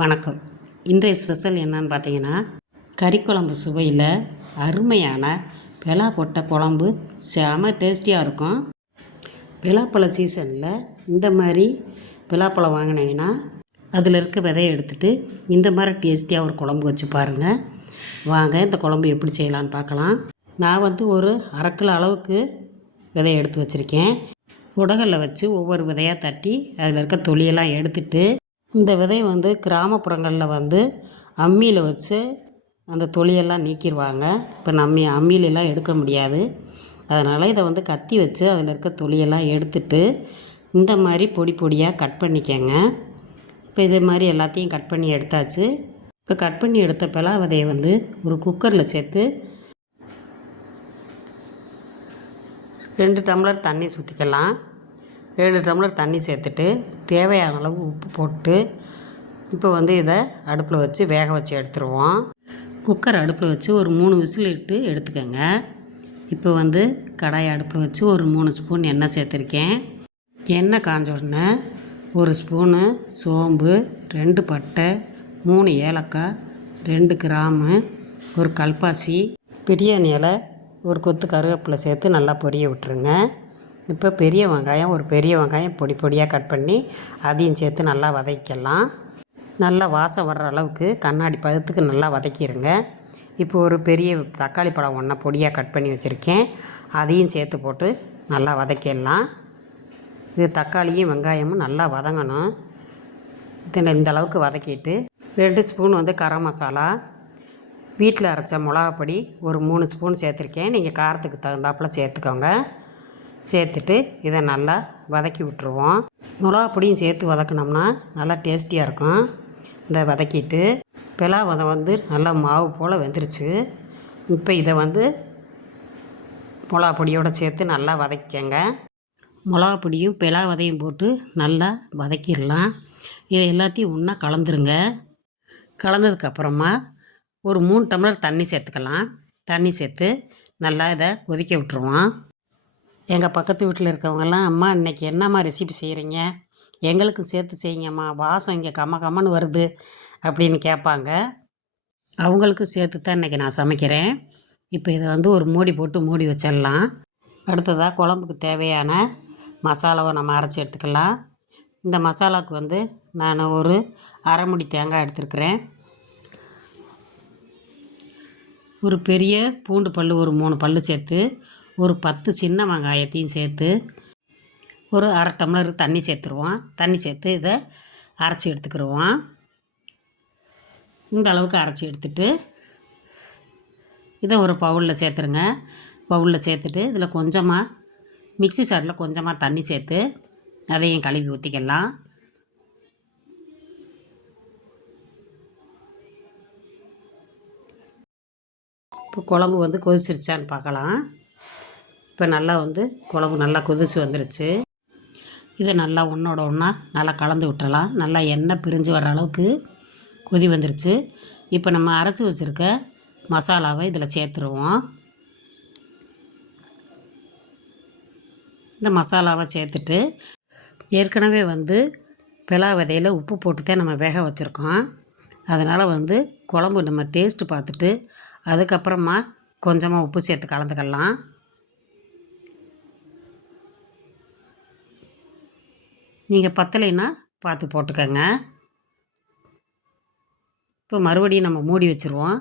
வணக்கம். இன்றைய ஸ்பெஷல் என்னன்னு பார்த்தீங்கன்னா, கறிக்குழம்பு சுவையில் அருமையான பெலா போட்ட குழம்பு செம டேஸ்டியாக இருக்கும். பலாப்பழ சீசனில் இந்த மாதிரி பலாப்பழம் வாங்கினீங்கன்னா அதில் இருக்க விதையை எடுத்துகிட்டு இந்த மாதிரி டேஸ்டியாக ஒரு குழம்பு வச்சு பாருங்கள். வாங்க இந்த குழம்பு எப்படி செய்யலான்னு பார்க்கலாம். நான் ஒரு அரை கிலோ அளவுக்கு விதையை எடுத்து வச்சுருக்கேன். உடகல்ல வச்சு ஒவ்வொரு விதையாக தட்டி அதில் இருக்க தொலியெல்லாம் எடுத்துட்டு, இந்த விதை கிராமப்புறங்களில் அம்மியில் வச்சு அந்த தொலியெல்லாம் நீக்கிடுவாங்க. இப்போ நம்ம அம்மியிலெல்லாம் எடுக்க முடியாது. அதனால் இதை கத்தி வச்சு அதில் இருக்க தொலியெல்லாம் எடுத்துட்டு இந்த மாதிரி பொடி பொடியாக கட் பண்ணிக்கங்க. இப்போ இதே மாதிரி எல்லாத்தையும் கட் பண்ணி எடுத்தாச்சு. இப்போ கட் பண்ணி எடுத்த பலா விதையை ஒரு குக்கரில் சேர்த்து 2 டம்ளர் தண்ணி ஊற்றிக்கலாம். 2 டம்ளர் தண்ணி சேர்த்துட்டு தேவையான அளவு உப்பு போட்டு இப்போ இதை அடுப்பில் வச்சு வேக வச்சு எடுத்துருவோம். குக்கர் அடுப்பில் வச்சு ஒரு 3 விசில் இட்டு எடுத்துக்கோங்க. இப்போ கடாயை அடுப்பில் வச்சு ஒரு 3 ஸ்பூன் எண்ணெய் சேர்த்துருக்கேன். எண்ணெய் காஞ்ச உடனே 1 ஸ்பூனு சோம்பு, 2 பட்டை, 3 ஏலக்காய், 2 கிராம்பு, ஒரு கல்பாசி, பிரியாணி இலை, ஒரு கொத்து கருவேப்பிலை சேர்த்து நல்லா பொரிய விட்டுருங்க. இப்போ பெரிய வெங்காயம் பொடி பொடியாக கட் பண்ணி அதையும் சேர்த்து நல்லா வதக்கலாம். நல்லா வாசம் வர்ற அளவுக்கு கண்ணாடி பதத்துக்கு நல்லா வதக்கிடுங்க. இப்போ ஒரு பெரிய தக்காளி பழம் ஒன்றை பொடியாக கட் பண்ணி வச்சுருக்கேன். அதையும் சேர்த்து போட்டு நல்லா வதக்கிடலாம். இது தக்காளியும் வெங்காயமும் நல்லா வதங்கணும். இந்த அளவுக்கு வதக்கிட்டு 2 ஸ்பூன் கரம் மசாலா, வீட்டில் அரைச்ச மிளகாப்பொடி ஒரு 3 ஸ்பூன் சேர்த்துருக்கேன். நீங்கள் காரத்துக்கு தகுந்தாப்பில் சேர்த்துக்கோங்க. சேர்த்துட்டு இதை நல்லா வதக்கி விட்டுருவோம். மிளகாப்பொடியும் சேர்த்து வதக்கினோம்னா நல்லா டேஸ்டியாக இருக்கும். இதை வதக்கிட்டு பலா வதை நல்லா மாவு போல் வெந்துருச்சு. இப்போ இதை மிளகாப்பொடியோடு சேர்த்து நல்லா வதக்கிக்கங்க. மிளகாப்பொடியும் பலா வதையும் போட்டு நல்லா வதக்கிடலாம். இதை எல்லாத்தையும் ஒன்றா கலந்துருங்க. கலந்ததுக்கப்புறமா ஒரு 3 டம்ளர் தண்ணி சேர்த்துக்கலாம். தண்ணி சேர்த்து நல்லா இதை கொதிக்க விட்டுருவோம். எங்கள் பக்கத்து வீட்டில் இருக்கவங்கெல்லாம், அம்மா இன்றைக்கி என்னம்மா ரெசிபி செய்கிறீங்க, எங்களுக்கு சேர்த்து செய்யுங்கம்மா, வாசம் இங்கே கம்மன்னு வருது அப்படின்னு கேட்பாங்க. அவங்களுக்கு சேர்த்து தான் இன்றைக்கி நான் சமைக்கிறேன். இப்போ இதை ஒரு மூடி போட்டு மூடி வச்சிடலாம். அடுத்ததாக குழம்புக்கு தேவையான மசாலாவை நம்ம அரைச்சி எடுத்துக்கலாம். இந்த மசாலாவுக்கு நான் ஒரு அரை முடி தேங்காய் எடுத்துருக்கிறேன். ஒரு பெரிய பூண்டு பல் ஒரு 3 பல் சேர்த்து, ஒரு 10 சின்ன வெங்காயத்தையும் சேர்த்து ஒரு அரை டம்ளர் தண்ணி சேர்த்துருவோம். தண்ணி சேர்த்து இதை அரைச்சி எடுத்துக்கிடுவோம். இந்த அளவுக்கு அரைச்சி எடுத்துட்டு இதை ஒரு பவுலில் சேர்த்துருங்க. பவுலில் சேர்த்துட்டு இதில் கொஞ்சமாக மிக்ஸி சாரில் கொஞ்சமாக தண்ணி சேர்த்து அதையும் கழுவி ஊற்றிக்கலாம். இப்போ குழம்பு கொதிச்சிருச்சான்னு பார்க்கலாம். இப்போ நல்லா குழம்பு நல்லா கொதிச்சு வந்துருச்சு. இதை நல்லா ஒன்றோட ஒன்றா நல்லா கலந்து விட்டுறலாம். நல்லா எண்ணெய் பிரிஞ்சு வர அளவுக்கு கொதி வந்துருச்சு. இப்போ நம்ம அரைச்சி வச்சுருக்க மசாலாவை இதில் சேர்த்துருவோம். இந்த மசாலாவை சேர்த்துட்டு ஏற்கனவே பலா விதையில் உப்பு போட்டு தான் நம்ம வேக வச்சுருக்கோம். அதனால் குழம்பு நம்ம டேஸ்ட்டு பார்த்துட்டு அதுக்கப்புறமா கொஞ்சமாக உப்பு சேர்த்து கலந்துக்கலாம். நீங்கள் பத்தலைன்னா பார்த்து போட்டுக்கோங்க. இப்போ மறுபடியும் நம்ம மூடி வச்சுருவோம்.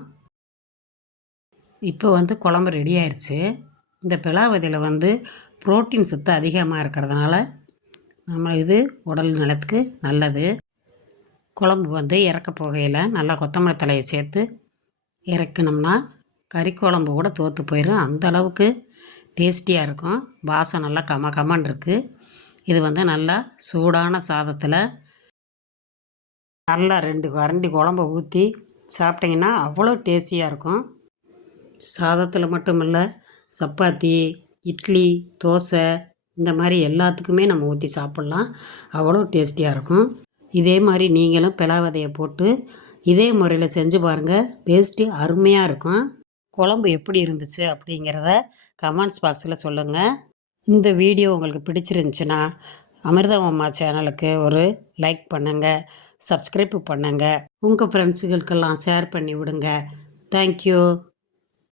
இப்போ குழம்பு ரெடி ஆயிடுச்சு. இந்த பலா விதையில் புரோட்டீன் சத்து அதிகமாக இருக்கிறதுனால நம்ம இது உடல் நலத்துக்கு நல்லது. குழம்பு இறக்க போகையில் நல்லா கொத்தமல்லி தலையை சேர்த்து இறக்கினோம்னா கறி குழம்பு கூட தோற்று போயிடும். அந்த அளவுக்கு டேஸ்டியாக இருக்கும். வாசம் நல்லா கம்மன்னு இருக்குது. இது நல்லா சூடான சாதத்தில் நல்லா 2 கரண்டி குழம்பை ஊற்றி சாப்பிட்டிங்கன்னா அவ்வளோ டேஸ்டியாக இருக்கும். சாதத்தில் மட்டும் இல்லை, சப்பாத்தி, இட்லி, தோசை இந்த மாதிரி எல்லாத்துக்குமே நம்ம ஊற்றி சாப்பிட்லாம். அவ்வளோ டேஸ்டியாக இருக்கும். இதே மாதிரி நீங்களும் பலா விதையை போட்டு இதே முறையில் செஞ்சு பாருங்கள். டேஸ்ட்டு அருமையாக இருக்கும். குழம்பு எப்படி இருந்துச்சு அப்படிங்கிறத கமெண்ட்ஸ் பாக்ஸில் சொல்லுங்கள். இந்த வீடியோ உங்களுக்கு பிடிச்சிருந்துச்சுன்னா அமிர்தம் அம்மா சேனலுக்கு ஒரு லைக் பண்ணுங்கள், சப்ஸ்கிரைப் பண்ணுங்கள். உங்கள் ஃப்ரெண்ட்ஸுகளுக்கெல்லாம் ஷேர் பண்ணி விடுங்க. தேங்க்யூ.